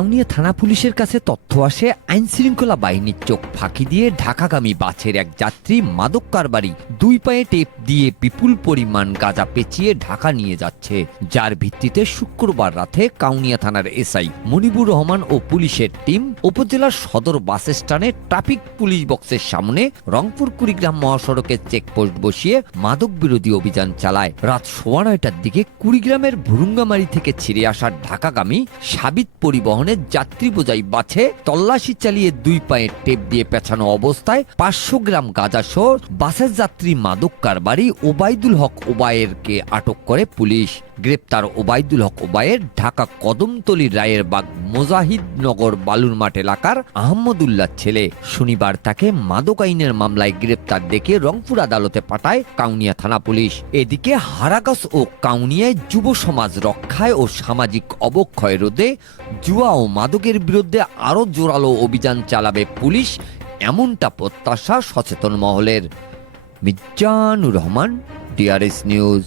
কাউনিয়া থানা পুলিশের কাছে তথ্য আসে আইন শৃঙ্খলা বাহিনীর চোখ ফাঁকি দিয়ে ঢাকাগামী বাসের এক যাত্রী মাদক কারবারি দুই পায়ে টেপ দিয়ে বিপুল পরিমাণ গাঁজা পেঁচিয়ে ঢাকা নিয়ে যাচ্ছে, যার ভিত্তিতে শুক্রবার রাতে কাউনিয়া থানার এসআই মনিবুর রহমান ও পুলিশের টিম উপজেলার সদর বাস স্ট্যান্ডে ট্রাফিক পুলিশ বক্সের সামনে রংপুর কুড়িগ্রাম মহাসড়কের চেকপোস্ট বসিয়ে মাদক বিরোধী অভিযান চালায়। রাত 9:15টার দিকে কুড়িগ্রামের ভুরুঙ্গামারি থেকে ছিঁড়ে আসা ঢাকাগামী সাবিত পরিবহনের যাত্রী বোঝাই বাসে তল্লাশি চালিয়ে দুই পায়ে টেপ দিয়ে পেঁচানো অবস্থায় 500 গ্রাম গাঁজা সহ বাসের যাত্রী মাদক কারবারি ওবায়দুল হক ওবায়েরকে আটক করে পুলিশ। গ্রেপ্তার ওবায়দুল হক ওবায়ের ঢাকা কদমতলী রায়েরবাগ মোজাহিদনগর বালুরমাঠ এলাকার আহমদুল্লাহ ছেলে। শনিবার তাকে মাদক আইনের মামলায় গ্রেপ্তার দেখে রংপুর আদালতে পাঠায় কাউনিয়া থানা পুলিশ। এদিকে হারাগাছ ও কাউনিয়ায় যুব সমাজ রক্ষায় ও সামাজিক অবক্ষয় রোধে জুয়া ও মাদকের বিরুদ্ধে আরো জোরালো অভিযান চালাবে পুলিশ, এমনটা প্রত্যাশা সচেতন মহলের। Mizanur Rahman, DRS news.